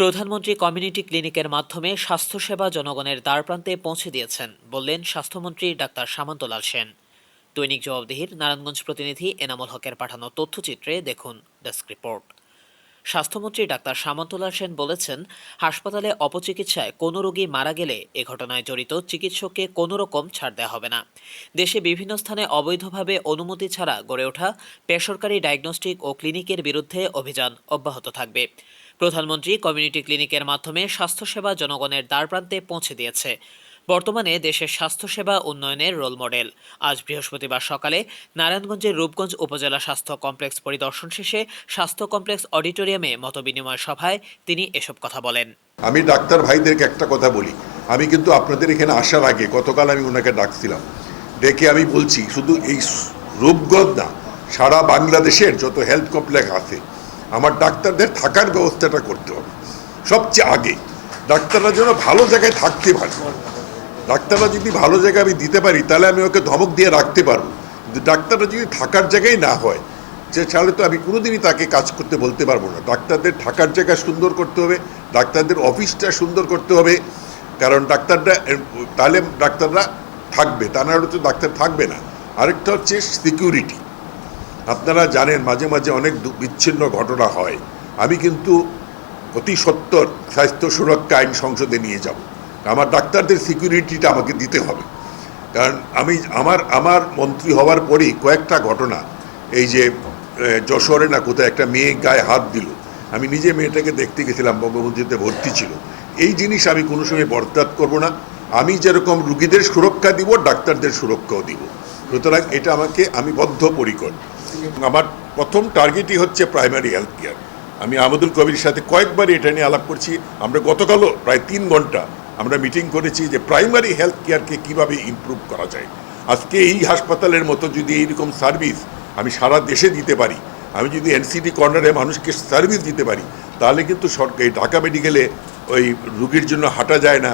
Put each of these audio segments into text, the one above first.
প্রধানমন্ত্রী কমিউনিটি ক্লিনিকের মাধ্যমে স্বাস্থ্যসেবা জনগণের দ্বারপ্রান্তে পৌঁছে দিয়েছেন, বললেন স্বাস্থ্যমন্ত্রী ডাক্তার সামন্তলাল সেন। দৈনিক জবাবদিহির নারায়ণগঞ্জ প্রতিনিধি এনামুল হকের পাঠানো তথ্যচিত্রে দেখুন, ডেস্ক রিপোর্ট। স্বাস্থ্যমন্ত্রী ডাক্তার সামন্তলাল সেন বলেছেন, হাসপাতালে অপচিকিৎসায় কোনো রোগী মারা গেলে এ ঘটনায় জড়িত চিকিৎসককে কোনো রকম ছাড় দেওয়া হবে না। দেশে বিভিন্ন স্থানে অবৈধভাবে অনুমতি ছাড়া গড়ে ওঠা বেসরকারি ডায়াগনস্টিক ও ক্লিনিকের বিরুদ্ধে অভিযান অব্যাহত থাকবে। প্রধানমন্ত্রী কমিউনিটি ক্লিনিকের মাধ্যমে স্বাস্থ্যসেবা জনগণের দ্বারপ্রান্তে পৌঁছে দিয়েছে। বর্তমানে দেশের স্বাস্থ্যসেবা উন্নয়নের রোল মডেল। আজ বৃহস্পতিবার সকালে নারায়ণগঞ্জের রূপগঞ্জ উপজেলা স্বাস্থ্য কমপ্লেক্স পরিদর্শন শেষে স্বাস্থ্য কমপ্লেক্স অডিটোরিয়ামে মতবিনিময় সভায় তিনি এসব কথা বলেন। আমি ডাক্তার ভাইদেরকে একটা কথা বলি। আমি কিন্তু আপনাদের এখানে আসার আগে গতকাল আমি ওনাকে ডাকছিলাম। ডেকে আমি বলছি, শুধু এই রূপগঞ্জ না, সারা বাংলাদেশের যত হেলথ কমপ্লেক্স আছে, আমার ডাক্তারদের থাকার ব্যবস্থাটা করতে হবে। সবচেয়ে আগে, ডাক্তাররা যেন ভালো জায়গায় থাকতে পারে। ডাক্তাররা যদি ভালো জায়গায় আমি দিতে পারি, তাহলে আমি ওকে ধমক দিয়ে রাখতে পারব। কিন্তু ডাক্তাররা যদি থাকার জায়গায় না হয় যে তাহলে তো আমি কোনোদিনই তাকে কাজ করতে বলতে পারব না। ডাক্তারদের থাকার জায়গা সুন্দর করতে হবে, ডাক্তারদের অফিসটা সুন্দর করতে হবে, কারণ ডাক্তাররা, তাহলে ডাক্তাররা থাকবে, তা না হলে তো ডাক্তার থাকবে না। আরেকটা হচ্ছে সিকিউরিটি। আপনারা জানেন, মাঝে মাঝে অনেক বিচ্ছিন্ন ঘটনা হয়। আমি কিন্তু অতি সত্তর স্বাস্থ্য সুরক্ষা আইন সংসদে নিয়ে যাব। আমার ডাক্তারদের সিকিউরিটিটা আমাকে দিতে হবে। কারণ আমি, আমার আমার মন্ত্রী হওয়ার পরেই কয়েকটা ঘটনা, এই যে যশোরে না কোথায় একটা মেয়ে গায়ে হাত দিল। আমি নিজে মেয়েটাকে দেখতে গেছিলাম, বঙ্গবন্ধুতে ভর্তি ছিল। এই জিনিস আমি কোনো সময় বরদাত করব না। আমি যেরকম রুগীদের সুরক্ষা দিব, ডাক্তারদের সুরক্ষাও দিব। সুতরাং এটা আমাকে, আমি বদ্ধপরিকর। আমার প্রথম টার্গেটই হচ্ছে প্রাইমারি হেলথ কেয়ার। আমি আমদুল কবির সাথে কয়েকবার এটা নিয়ে আলাপ করছি। আমরা গতকালও প্রায় তিন ঘণ্টা আমরা মিটিং করেছি যে প্রাইমারি হেলথ কেয়ারকে কীভাবে ইমপ্রুভ করা যায়। আজকে এই হাসপাতালের মতো যদি এইরকম সার্ভিস আমি সারা দেশে দিতে পারি, আমি যদি এনসিটি কর্নারে মানুষকে সার্ভিস দিতে পারি, তাহলে কিন্তু সরকার ঢাকা মেডিকেলে ওই রুগীর জন্য হাঁটা যায় না,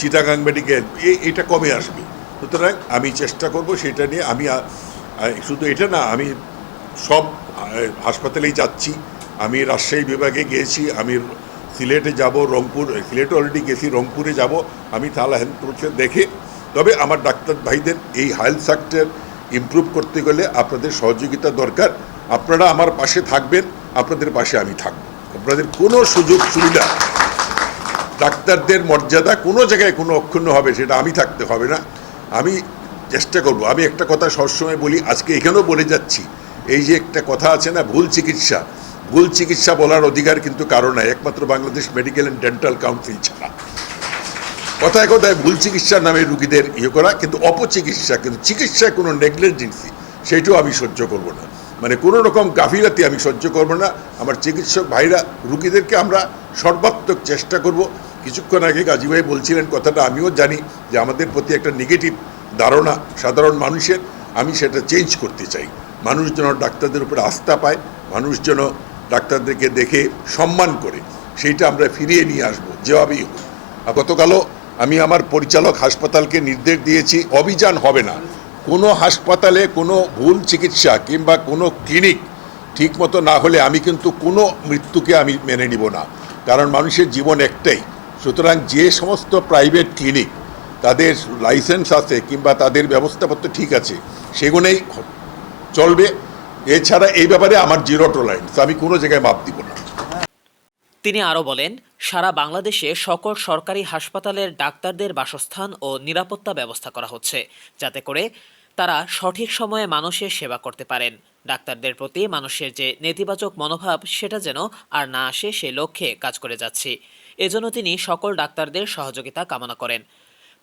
চিটাগাং মেডিকেল এটা কমে আসবে। সুতরাং আমি চেষ্টা করব সেটা নিয়ে আমি শুধু এটা না, আমি সব হাসপাতালেই যাচ্ছি, আমি রাজশাহী বিভাগে গিয়েছি, আমি সিলেটে যাব, রংপুর, সিলেটে অলরেডি গেছি, রংপুরে যাব, আমি তাহলে হেলথ দেখে। তবে আমার ডাক্তার ভাইদের এই হেলথ সেক্টর ইমপ্রুভ করতে গেলে আপনাদের সহযোগিতা দরকার। আপনারা আমার পাশে থাকবেন, আপনাদের পাশে আমি থাকব। আপনাদের কোনো সুযোগ সুবিধা, ডাক্তারদের মর্যাদা কোনো জায়গায় কোনো অক্ষুণ্ণ হবে, সেটা আমি থাকতে হবে না। আমি চেষ্টা করব, আমি একটা কথা সবসময় বলি, আজকে এখানেও বলে যাচ্ছি, এই যে একটা কথা আছে না, ভুল চিকিৎসা ভুল চিকিৎসা বলার অধিকার কিন্তু কারও নাই, একমাত্র Bangladesh medical and dental council ছাড়া। কথায় কথায়, ভুল চিকিৎসার নামে রুগীদের ইয়ে করা, কিন্তু অপচিকিৎসা, কিন্তু চিকিৎসায় কোনো নেগলেজেন্সি, সেইটাও আমি সহ্য করব না। মানে কোনো রকম গাফিলাতি আমি সহ্য করব না। আমার চিকিৎসক ভাইরা, রুগীদেরকে আমরা সর্বাত্মক চেষ্টা করব। কিছুক্ষণ আগে গাজী ভাই বলছিলেন, কথাটা আমিও জানি যে আমাদের প্রতি একটা নেগেটিভ ধারণা সাধারণ মানুষের, আমি সেটা চেঞ্জ করতে চাই। মানুষ যেন ডাক্তারদের উপরে আস্থা পায়, মানুষ যেন ডাক্তারদেরকে দেখে সম্মান করে সেইটা আমরা ফিরিয়ে নিয়ে আসব, যেভাবেই হোক। গতকালও আমি আমার পরিচালক হাসপাতালকে নির্দেশ দিয়েছি, অভিযান হবে না। কোনো হাসপাতালে কোনো ভুল চিকিৎসা কিংবা কোনো ক্লিনিক ঠিকমতো না হলে আমি কিন্তু কোনো মৃত্যুকে আমি মেনে নিব না। কারণ মানুষের জীবন একটাই। সুতরাং যে সমস্ত প্রাইভেট ক্লিনিক তাদের লাইসেন্স আছে কিংবা তাদের ব্যবস্থাপত্র ঠিক আছে সেগুলোই চলবে। এছাড়া এই ব্যাপারে আমার জিরো টলারেন্স আমি কোনো জায়গায় মাপ দিব না। তিনি আরও বলেন, সারা বাংলাদেশে সকল সরকারি হাসপাতালের ডাক্তারদের বাসস্থান ও নিরাপত্তা ব্যবস্থা করা হচ্ছে, যাতে করে তারা সঠিক সময়ে মানুষের সেবা করতে পারেন। ডাক্তারদের প্রতি মানুষের যে নেতিবাচক মনোভাব, সেটা যেন আর না আসে, সে লক্ষ্যে কাজ করে যাচ্ছি। এজন্য তিনি সকল ডাক্তারদের সহযোগিতা কামনা করেন।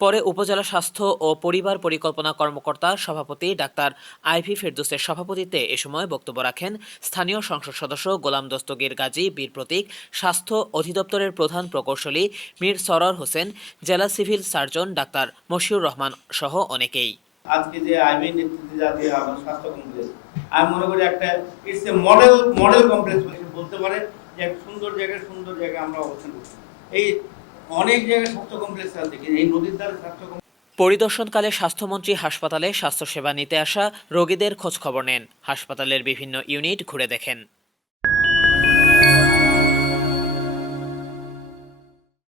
পরে উপজেলা স্বাস্থ্য ও পরিবার পরিকল্পনা কর্মকর্তা সভাপতি ডাক্তার আইভি ফেরদুসের সভাপতিত্বে এ সময় বক্তব্য রাখেন স্থানীয় সংসদ সদস্য গোলাম দস্তগীর গাজী, বীর প্রতীক, স্বাস্থ্য অধিদপ্তরের প্রধান প্রকৌশলী মীর সরর হোসেন, জেলা civil surgeon doctor Moshiur Rahman সহ অনেকেই। আজকে যে আইবি নেতৃত্বে জাতীয় স্বাস্থ্য কমপ্লেক্স, আমি মনে করি একটা it's a model model complex বলতে পারে যে এক সুন্দর জায়গায় সুন্দর জায়গায় আমরা অবস্থান করছি। এই পরিদর্শনকালে স্বাস্থ্যমন্ত্রী হাসপাতালে স্বাস্থ্যসেবা নিতে আসা রোগীদের খোঁজখবর নেন। হাসপাতালের বিভিন্ন ইউনিট ঘুরে দেখেন।